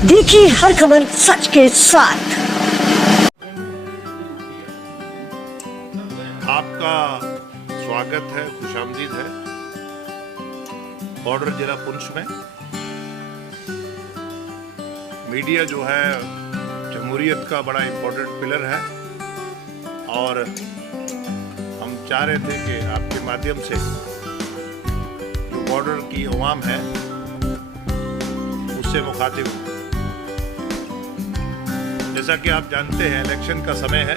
देखिए हर खबर सच के साथ। आपका स्वागत है, खुशामदीद है बॉर्डर जिला पुंछ में। मीडिया जो है जमहूरियत का बड़ा इम्पोर्टेंट पिलर है और हम चाह रहे थे कि आपके माध्यम से जो बॉर्डर की अवाम है उससे मुखातिब हूं। जैसा कि आप जानते हैं इलेक्शन का समय है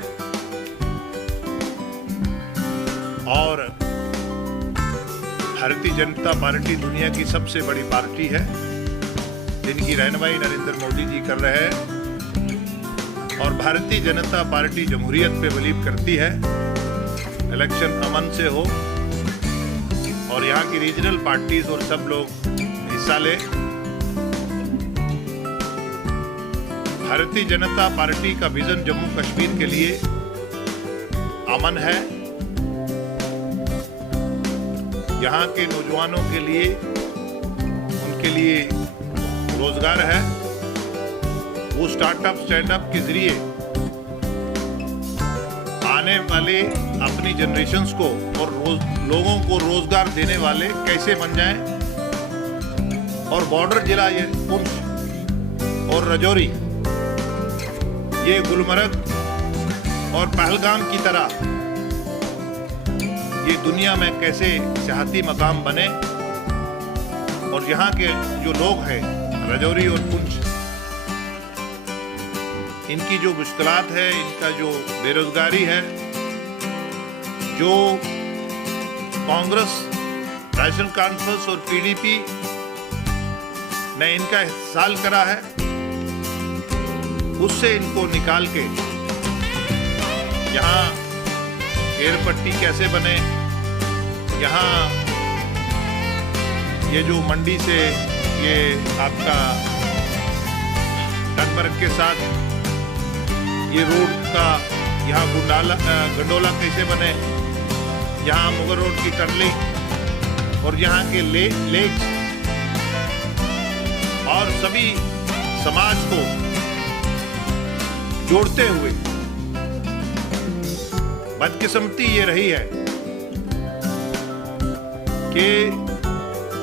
और भारतीय जनता पार्टी दुनिया की सबसे बड़ी पार्टी है जिनकी रहनुमाई नरेंद्र मोदी जी कर रहे हैं और भारतीय जनता पार्टी जमहूरियत पे बिलीव करती है। इलेक्शन अमन से हो और यहाँ की रीजनल पार्टीज और सब लोग हिस्सा ले। भारतीय जनता पार्टी का विजन जम्मू कश्मीर के लिए अमन है, यहाँ के नौजवानों के लिए उनके लिए रोजगार है। वो स्टार्टअप स्टैंडअप के जरिए आने वाले अपनी जनरेशन्स को और लोगों को रोजगार देने वाले कैसे बन जाएं और बॉर्डर जिला ये पुंछ और राजौरी ये गुलमर्ग और पहलगाम की तरह ये दुनिया में कैसे सियाहती मकाम बने और यहाँ के जो लोग हैं राजौरी और पुंछ, इनकी जो मुश्किलात है, इनका जो बेरोजगारी है, जो कांग्रेस, नेशनल कॉन्फ्रेंस और पीडीपी ने इनका इस्तेसाल करा है, उससे इनको निकाल के यहाँ एयरपट्टी कैसे बने, यहाँ ये जो मंडी से ये आपका टनबर्ग के साथ ये रोड का यहाँ गंडोला कैसे बने, यहाँ मुगल रोड की टनलिंग और यहाँ के लेक और सभी समाज को जोड़ते हुए। बदकिस्मती ये रही है कि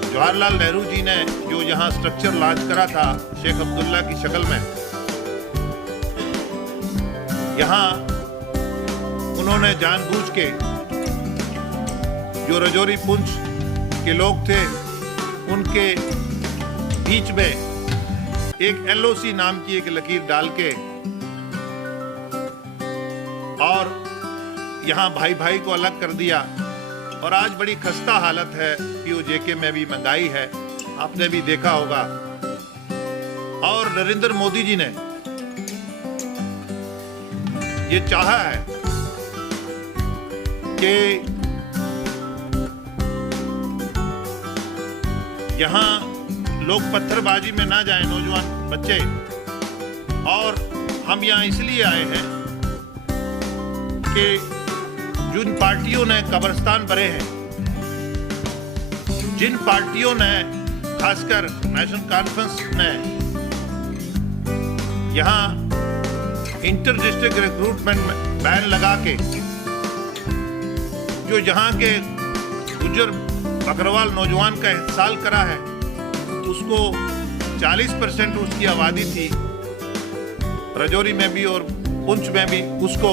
जवाहरलाल नेहरू जी ने जो यहाँ स्ट्रक्चर लॉन्च करा था शेख अब्दुल्ला की शक्ल में, यहाँ उन्होंने जानबूझ के जो राजौरी पुंछ के लोग थे उनके बीच में एक एलओसी नाम की एक लकीर डाल के और यहाँ भाई भाई को अलग कर दिया और आज बड़ी खस्ता हालत है। पीओजेके में भी महंगाई है, आपने भी देखा होगा। और नरेंद्र मोदी जी ने ये चाहा है कि यहाँ लोग पत्थरबाजी में ना जाएं, नौजवान बच्चे। और हम यहाँ इसलिए आए हैं कि जिन पार्टियों ने कब्रिस्तान भरे हैं, जिन पार्टियों ने खासकर नेशनल कॉन्फ्रेंस ने यहाँ इंटर डिस्ट्रिक्ट रिक्रूटमेंट में बैन लगा के जो यहाँ के गुजर बकरवाल नौजवान का इस्तेसाल करा है, उसको 40% उसकी आबादी थी राजौरी में भी और पुंछ में भी, उसको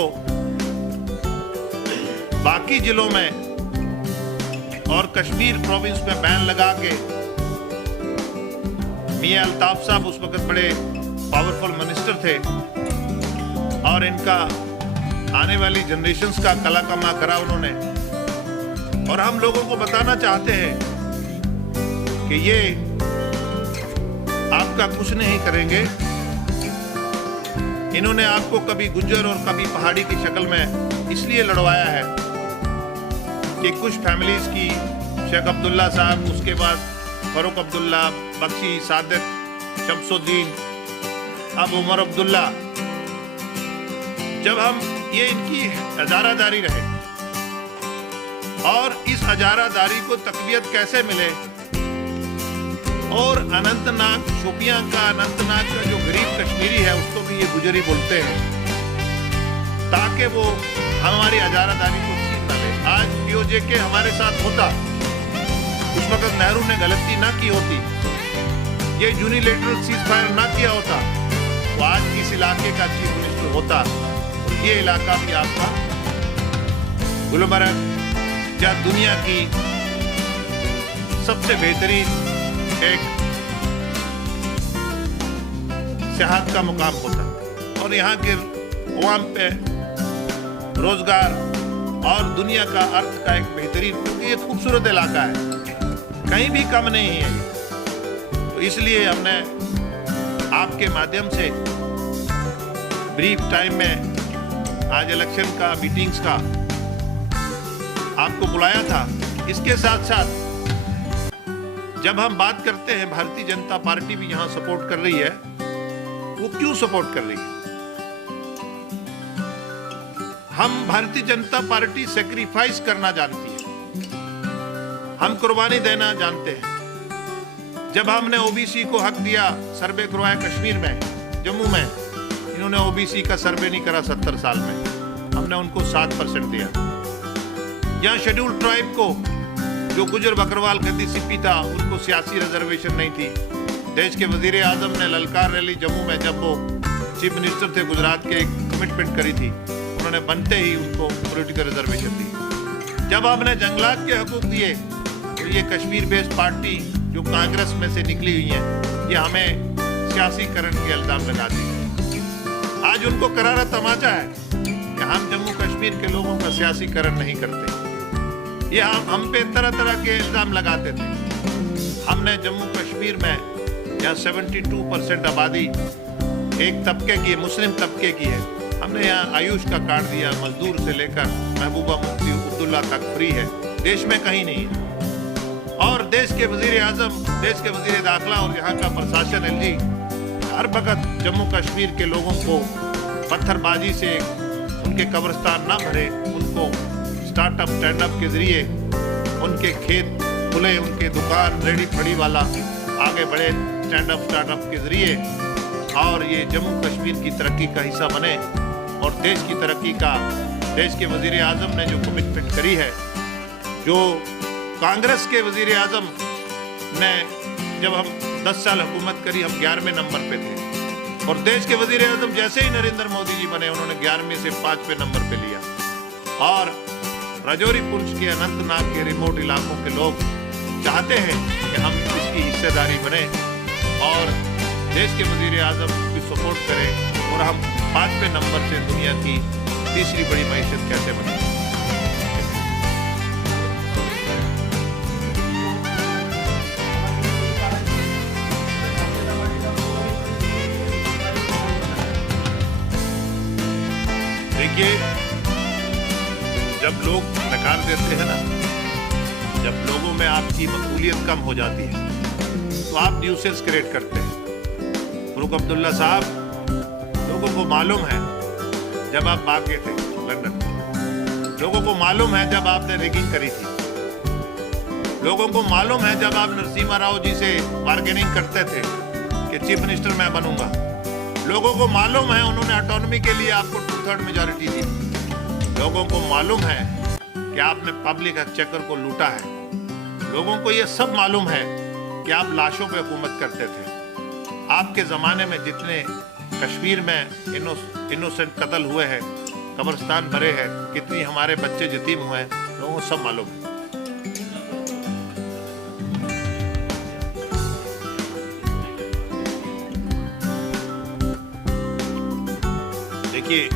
बाकी जिलों में और कश्मीर प्रोविंस में बैन लगा के मियां अल्ताफ साहब उस वक्त बड़े पावरफुल मिनिस्टर थे और इनका आने वाली जनरेशन्स का कला कमा करा उन्होंने। और हम लोगों को बताना चाहते हैं कि ये आपका कुछ नहीं करेंगे। इन्होंने आपको कभी गुज्जर और कभी पहाड़ी की शक्ल में इसलिए लड़वाया है कि कुछ फैमिलीज की, शेख अब्दुल्ला साहब, उसके बाद फारूक अब्दुल्ला, बख्शी, सादिक, शमसुद्दीन, अब उमर अब्दुल्ला, जब हम ये इनकी हजारादारी रहे और इस हजारादारी को तकवीयत कैसे मिले और अनंतनाग, शोपियां का अनंतनाग का जो गरीब कश्मीरी है उसको भी ये गुजरी बोलते हैं, ताकि वो हमारी हजारादारी को छीन न ले। आज पीओजे हमारे साथ होता, उस वक्त नेहरू ने गलती ना की होती, ये यूनिलैटरल सीजफायर ना किया होता, तो आज इस इलाके का चीफ मिनिस्टर होता और ये इलाका भी आपका गुलमर्ग या दुनिया की सबसे बेहतरीन एक सियाहत का मुकाम होता और यहाँ के अवाम पे रोजगार और दुनिया का अर्थ का एक बेहतरीन, क्योंकि ये खूबसूरत इलाका है, कहीं भी कम नहीं है ये। तो इसलिए हमने आपके माध्यम से ब्रीफ टाइम में आज इलेक्शन का मीटिंग्स का आपको बुलाया था। इसके साथ साथ जब हम बात करते हैं भारतीय जनता पार्टी भी यहाँ सपोर्ट कर रही है, वो क्यों सपोर्ट कर रही है? हम भारतीय जनता पार्टी सेक्रीफाइस करना जानती है, हम कुर्बानी देना जानते हैं। जब हमने ओबीसी को हक दिया, सर्वे करवाया कश्मीर में, जम्मू में, इन्होंने ओबीसी का सर्वे नहीं करा 70 साल में, हमने उनको 7% दिया। यहाँ शेड्यूल ट्राइब को, जो गुजर बकरवाल गद्दी सिप्पी था, उनको सियासी रिजर्वेशन नहीं थी। देश के वजीर आजम ने ललकार रैली जम्मू में, जब वो चीफ मिनिस्टर थे गुजरात के, एक कमिटमेंट करी थी, उन्होंने बनते ही उनको पॉलिटिकल रिजर्वेशन दी। जब आपने जंगलात के हकूक दिए, तो ये कश्मीर बेस्ड पार्टी जो कांग्रेस में से निकली हुई है, ये हमें सियासीकरण के इल्जाम लगा दी। आज उनको करारा तमाचा है कि हम जम्मू कश्मीर के लोगों का सियासीकरण नहीं करते। ये हम पे तरह तरह के इल्जाम लगाते थे। हमने जम्मू कश्मीर में यहाँ 72% आबादी एक तबके की है, मुस्लिम तबके की है। हमने यहाँ आयुष का कार्ड दिया, मजदूर से लेकर महबूबा मुफ्ती अब्दुल्ला तक फ्री है, देश में कहीं नहीं है। और देश के वजीर आजम, देश के वजीर दाखिला और यहाँ का प्रशासन एलजी हर वक्त जम्मू कश्मीर के लोगों को पत्थरबाजी से उनके कब्रिस्तान ना भरे, उनको स्टार्टअप स्टैंडअप के जरिए उनके खेत खुले, उनके दुकान रेडी फड़ी वाला आगे बढ़े स्टैंडअप स्टार्टअप के जरिए, और ये जम्मू कश्मीर की तरक्की का हिस्सा बने। और देश की तरक्की का देश के वजीर आजम ने जो कमिटमेंट करी है, जो कांग्रेस के वजीर आजम ने, जब हम 10 साल हुकूमत करी, हम 11वें नंबर पे थे, और देश के वजीर आजम जैसे ही नरेंद्र मोदी जी बने, उन्होंने 11वें से 5वें नंबर पे लिया। और राजौरी पुंछ के, अनंतनाग के रिमोट इलाकों के लोग चाहते हैं कि हम इसकी हिस्सेदारी बने और देश के वजीर आजम की सपोर्ट करें, और हम 5वें नंबर से दुनिया की तीसरी बड़ी मईशत कैसे बने। देखिए, जब लोग नकार देते हैं ना, जब लोगों में आपकी मकबूलियत कम हो जाती है, तो आप न्यूसेंस क्रिएट करते हैं। फारूक अब्दुल्ला साहब, लोगों को मालूम है जब आप भाग गए थे लंदन, लोगों को मालूम है जब आपने रिगिंग करी थी, लोगों को मालूम है जब आप नरसिम्हा राव जी से बार्गेनिंग करते थे कि चीफ मिनिस्टर मैं बनूंगा, लोगों को मालूम है उन्होंने ऑटोनॉमी के लिए आपको 2/3 मेजॉरिटी दी, लोगों को मालूम है कि आपने पब्लिक एक्सचेकर को लूटा है, लोगों को ये सब मालूम है कि आप लाशों पे हुकूमत करते थे। आपके ज़माने में जितने कश्मीर में इनोसेंट कत्ल हुए हैं, कब्रिस्तान भरे हैं, कितनी हमारे बच्चे यतीम हुए हैं, लोगों को सब मालूम है। देखिए,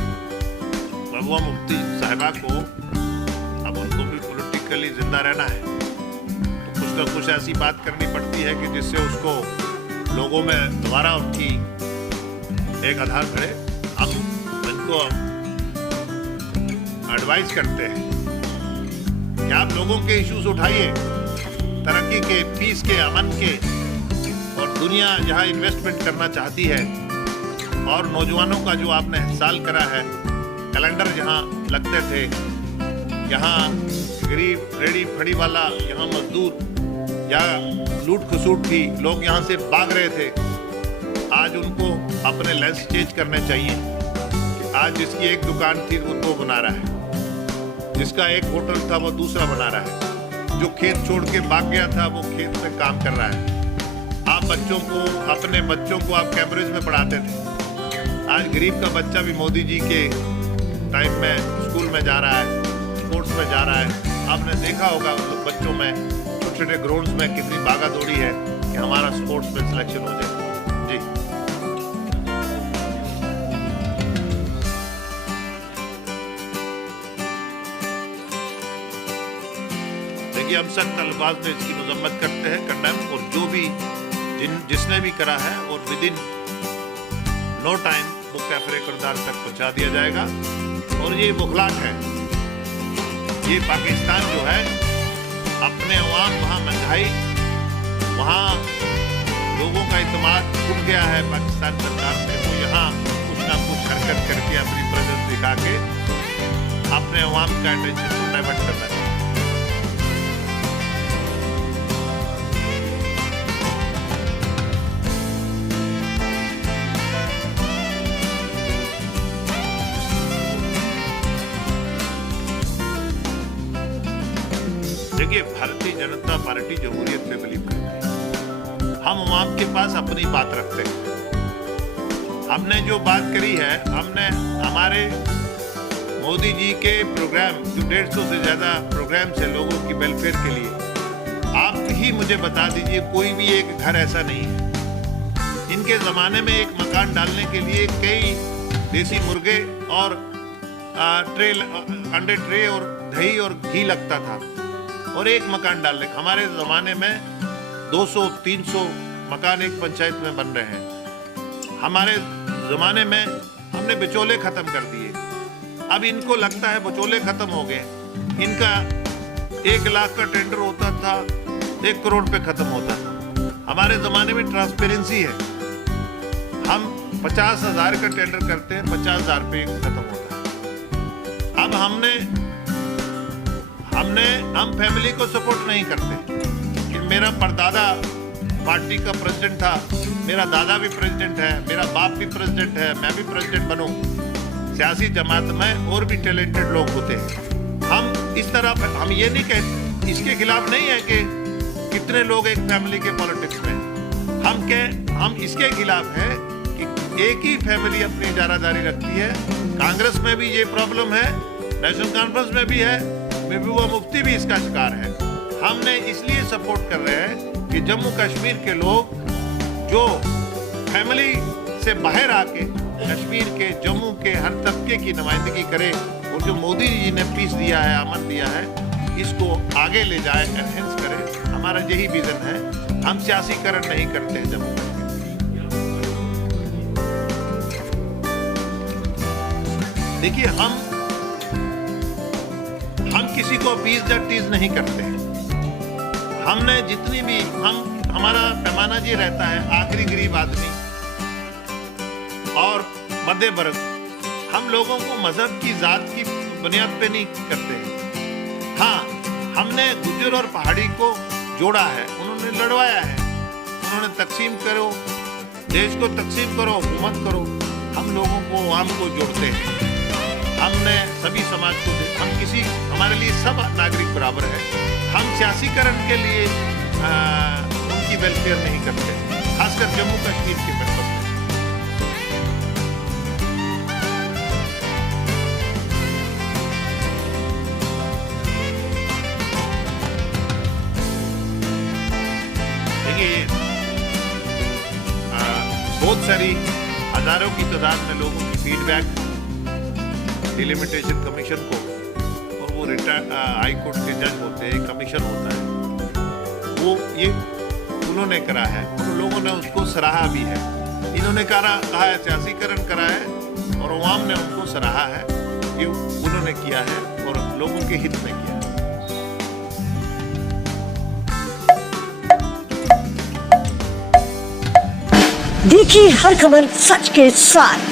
महबूबा मुफ्ती साहिबा को, अब उनको भी पॉलिटिकली जिंदा रहना है, तो कुछ ना कुछ ऐसी बात करनी पड़ती है कि जिससे उसको लोगों में दोबारा उनकी एक आधार बढ़े। हम इनको एडवाइस करते हैं कि आप लोगों के इश्यूज उठाइए, तरक्की के, पीस के, अमन के, और दुनिया जहां इन्वेस्टमेंट करना चाहती है, और नौजवानों का जो आपने साल करा है, कैलेंडर जहां लगते थे, यहाँ गरीब रेडी फड़ी वाला, यहाँ मजदूर या लूट खसूट थी, लोग यहाँ से भाग रहे थे, आज उनको अपने लेंस चेंज करने चाहिए कि आज जिसकी एक दुकान थी वो दो बना रहा है, जिसका एक होटल था वो दूसरा बना रहा है, जो खेत छोड़ के भाग गया था वो खेत में काम कर रहा है। आप बच्चों को, अपने बच्चों को आप कैम्ब्रिज में पढ़ाते थे, आज गरीब का बच्चा भी मोदी जी के टाइम में स्कूल में जा रहा है, स्पोर्ट्स में जा रहा है। आपने देखा होगा बच्चों में छोटे छोटे ग्राउंड्स में कितनी भागा दौड़ी है कि हमारा स्पोर्ट्स में सिलेक्शन हो जाए। जी देखिए, हम सख्त अल्फाज में इसकी मजम्मत करते हैं, कंडेम, और जो भी जिसने भी करा है और विद इन नो टाइम वो कैफरे किरदार तक पहुंचा दिया जाएगा। और ये बुखलाहट है, ये पाकिस्तान जो है अपने अवाम, वहाँ महंगाई, वहाँ लोगों का इत्मीनान टूट गया है पाकिस्तान सरकार पे, वो यहाँ कुछ ना कुछ हरकत करके अपनी प्रेजेंस दिखा के अपने अवाम का अटेंशन को डाइवर्ट करना है। देखिए, भारतीय जनता पार्टी जमहूरियत पे बिलीव करती है। हम अवाम के पास अपनी बात रखते हैं। हमने जो बात करी है, हमने हमारे मोदी जी के प्रोग्राम, जो 150 से ज़्यादा प्रोग्राम है लोगों की वेलफेयर के लिए, आप ही मुझे बता दीजिए कोई भी एक घर ऐसा नहीं है। इनके ज़माने में एक मकान डालने के लिए कई देसी मुर्गे और अंडे ट्रे और दही और घी लगता था, और एक मकान डालने। हमारे ज़माने में 200-300 मकान एक पंचायत में बन रहे हैं। हमारे ज़माने में हमने बिचौले ख़त्म कर दिए। अब इनको लगता है बिचौले ख़त्म हो गए। इनका 1 लाख का टेंडर होता था, 1 करोड़ पे ख़त्म होता था। हमारे ज़माने में ट्रांसपेरेंसी है, हम 50,000 का टेंडर करते हैं, 50,000 पे ख़त्म होता है। अब हम फैमिली को सपोर्ट नहीं करते कि मेरा परदादा पार्टी का प्रेसिडेंट था, मेरा दादा भी प्रेसिडेंट है, मेरा बाप भी प्रेसिडेंट है, मैं भी प्रेसिडेंट बनूं। सियासी जमात में और भी टैलेंटेड लोग होते हैं। हम इस तरह, हम ये नहीं कहते, इसके खिलाफ नहीं है कि कितने लोग एक फैमिली के पॉलिटिक्स में। हम इसके खिलाफ है कि एक ही फैमिली अपनी इजारादारी रखती है। कांग्रेस में भी ये प्रॉब्लम है, नेशनल कॉन्फ्रेंस में भी है, महबूबा मुफ्ती भी इसका शिकार है। हमने इसलिए सपोर्ट कर रहे हैं कि जम्मू कश्मीर के लोग जो फैमिली से बाहर आके कश्मीर के, जम्मू के हर तबके की नुमाइंदगी करे, और जो मोदी जी ने पीस दिया है, अमन दिया है, इसको आगे ले जाए, एनहेंस करे। हमारा यही विजन है। हम सियासीकरण नहीं करते जम्मू कश्मीर। देखिए, हम किसी को अपीज या टीज नहीं करते हैं। हमने जितनी भी, हमारा पैमाना ये रहता है, आखिरी गरीब आदमी और मध्य वर्ग। हम लोगों को मजहब की, जात की बुनियाद पे नहीं करते। हाँ, हमने गुज्जर और पहाड़ी को जोड़ा है, उन्होंने लड़वाया है, उन्होंने तकसीम करो, देश को तकसीम करो, हुकूमत करो। हम लोगों को, आवाम को जोड़ते हैं। हमने सभी समाज को, हमारे लिए सब नागरिक बराबर है। हम सियासीकरण के लिए उनकी वेलफेयर नहीं करते, खासकर जम्मू कश्मीर के पर्पस में। देखिए, बहुत सारी हजारों की तादाद में लोगों की फीडबैक डिलिमिटेशन कमीशन को, और वो रिटायर्ड हाई कोर्ट के जज होते हैं, कमीशन होता है, वो ये उन्होंने करा है, उन लोगों ने उसको सराहा भी है। इन्होंने कहा है सियासीकरण करा है, और अवाम ने उनको सराहा है, ये उन्होंने किया है और लोगों के हित में किया है। देखिए हर खबर सच के साथ।